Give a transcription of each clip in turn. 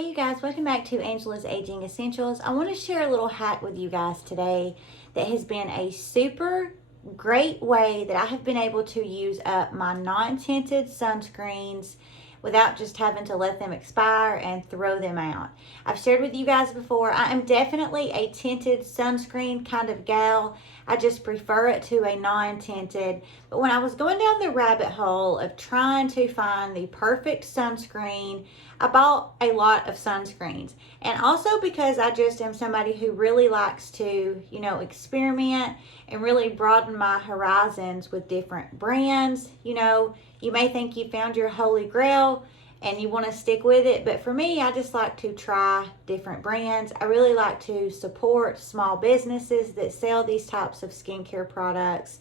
Hey you guys, welcome back to Angela's Aging Essentials. I want to share a little hack with you guys today that has been a super great way that I have been able to use up my non-tinted sunscreens without just having to let them expire and throw them out. I've shared with you guys before, I am definitely a tinted sunscreen kind of gal. I just prefer it to a non-tinted. But when I was going down the rabbit hole of trying to find the perfect sunscreen, I bought a lot of sunscreens. And also because I just am somebody who really likes to, experiment and really broaden my horizons with different brands. You may think you found your holy grail and you want to stick with it, but for me, I just like to try different brands. I really like to support small businesses that sell these types of skincare products.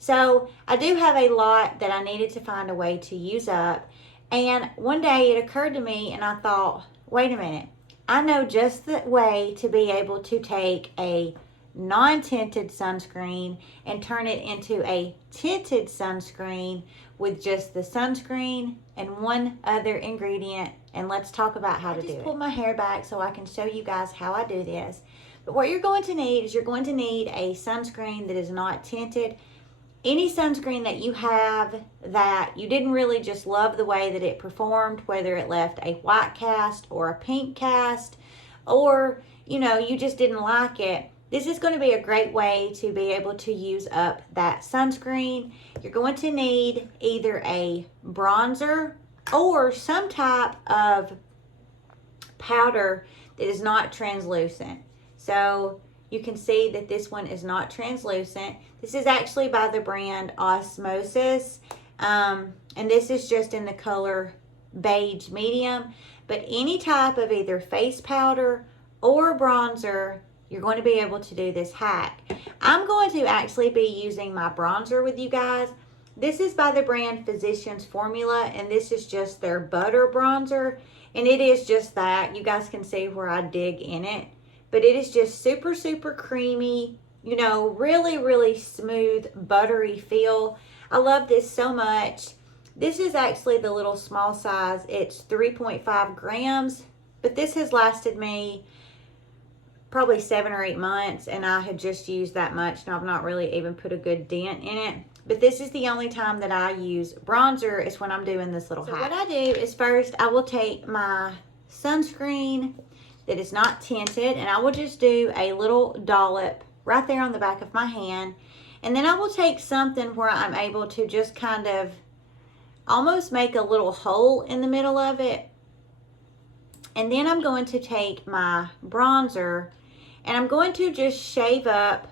So I do have a lot that I needed to find a way to use up. And one day it occurred to me and I thought, wait a minute, I know just the way to be able to take a non-tinted sunscreen and turn it into a tinted sunscreen with just the sunscreen and one other ingredient. And let's talk about how to do it. I just pulled my hair back so I can show you guys how I do this. But what you're going to need is you're going to need a sunscreen that is not tinted. Any sunscreen that you have that you didn't really just love the way that it performed, whether it left a white cast or a pink cast, or you just didn't like it, this is going to be a great way to be able to use up that sunscreen. You're going to need either a bronzer or some type of powder that is not translucent. So you can see that this one is not translucent. This is actually by the brand Osmosis. And this is just in the color beige medium. But any type of either face powder or bronzer, you're going to be able to do this hack. I'm going to actually be using my bronzer with you guys. This is by the brand Physicians Formula, and this is just their butter bronzer. And it is just that. You guys can see where I dig in it. But it is just super, super creamy, really, really smooth, buttery feel. I love this so much. This is actually the little small size. It's 3.5 grams, but this has lasted me probably 7 or 8 months, and I had just used that much, and I've not really even put a good dent in it. But this is the only time that I use bronzer is when I'm doing this little hack. So what I do is first I will take my sunscreen that is not tinted, and I will just do a little dollop right there on the back of my hand, and then I will take something where I'm able to just kind of almost make a little hole in the middle of it, and then I'm going to take my bronzer and I'm going to just shave up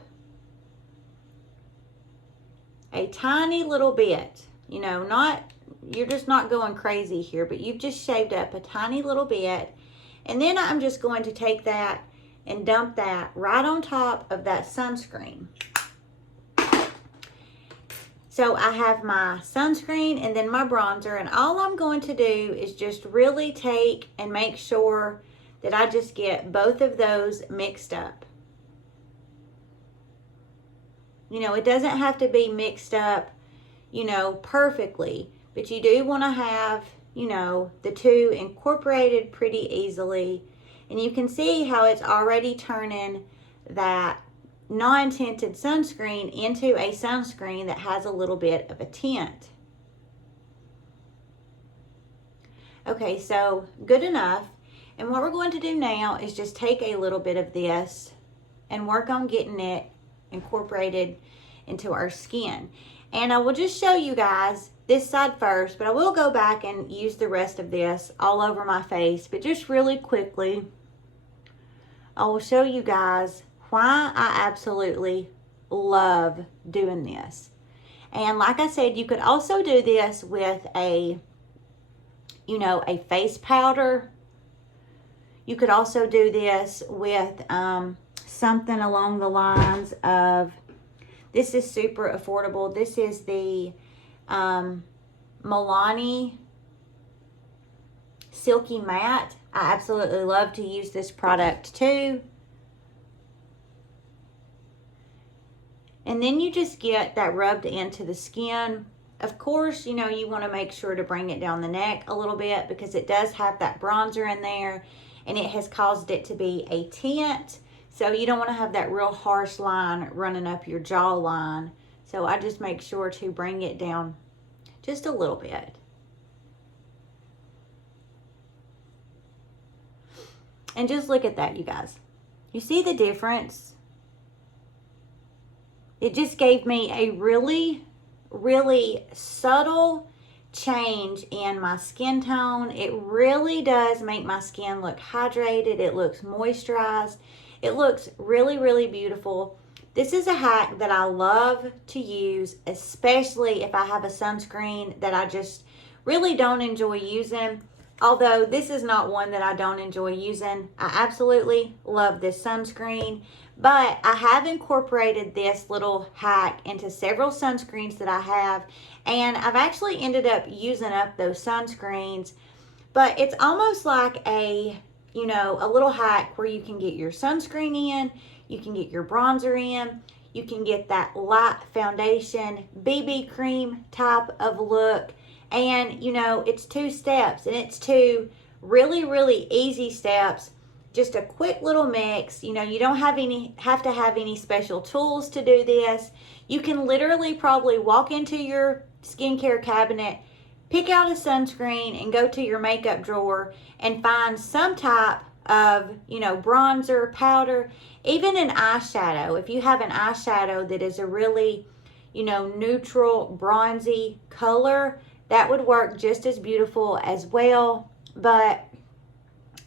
a tiny little bit, you're just not going crazy here, but you've just shaved up a tiny little bit. And then I'm just going to take that and dump that right on top of that sunscreen. So I have my sunscreen and then my bronzer, and all I'm going to do is just really take and make sure that I just get both of those mixed up. It doesn't have to be mixed up, perfectly, but you do want to have the two incorporated pretty easily. And you can see how it's already turning that non-tinted sunscreen into a sunscreen that has a little bit of a tint. Okay, so good enough. And what we're going to do now is just take a little bit of this and work on getting it incorporated into our skin. And I will just show you guys this side first, but I will go back and use the rest of this all over my face. But just really quickly, I will show you guys why I absolutely love doing this. And like I said, you could also do this with a face powder. You could also do this with something along the lines of, this is super affordable. This is the Milani Silky Matte. I absolutely love to use this product too. And then you just get that rubbed into the skin. Of course, you want to make sure to bring it down the neck a little bit because it does have that bronzer in there. and it has caused it to be a tint. So you don't want to have that real harsh line running up your jawline. So I just make sure to bring it down just a little bit. And just look at that, you guys. You see the difference? It just gave me a really, really subtle change in my skin tone. It really does make my skin look hydrated. It looks moisturized. It looks really, really beautiful. This is a hack that I love to use, especially if I have a sunscreen that I just really don't enjoy using. Although this is not one that I don't enjoy using. I absolutely love this sunscreen. But I have incorporated this little hack into several sunscreens that I have. And I've actually ended up using up those sunscreens. But it's almost like a little hack where you can get your sunscreen in, you can get your bronzer in, you can get that light foundation, BB cream type of look. And, it's 2 steps, and it's 2 really, really easy steps. Just a quick little mix. You don't have to have any special tools to do this. You can literally probably walk into your skincare cabinet, pick out a sunscreen, and go to your makeup drawer and find some type of, bronzer, powder, even an eyeshadow. If you have an eyeshadow that is a really, neutral, bronzy color, that would work just as beautiful as well. But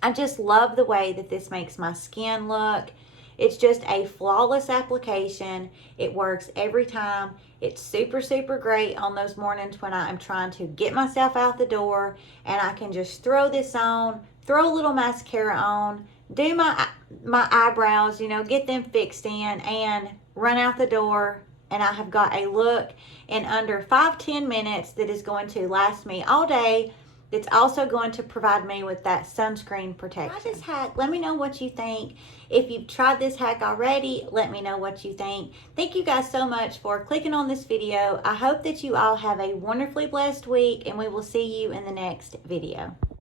I just love the way that this makes my skin look. It's just a flawless application. It works every time. It's super, super great on those mornings when I am trying to get myself out the door, and I can just throw this on, throw a little mascara on, do my eyebrows, get them fixed in, and run out the door. And I have got a look in under 5-10 minutes that is going to last me all day. That's also going to provide me with that sunscreen protection. Try this hack. Let me know what you think. If you've tried this hack already, let me know what you think. Thank you guys so much for clicking on this video. I hope that you all have a wonderfully blessed week, and we will see you in the next video.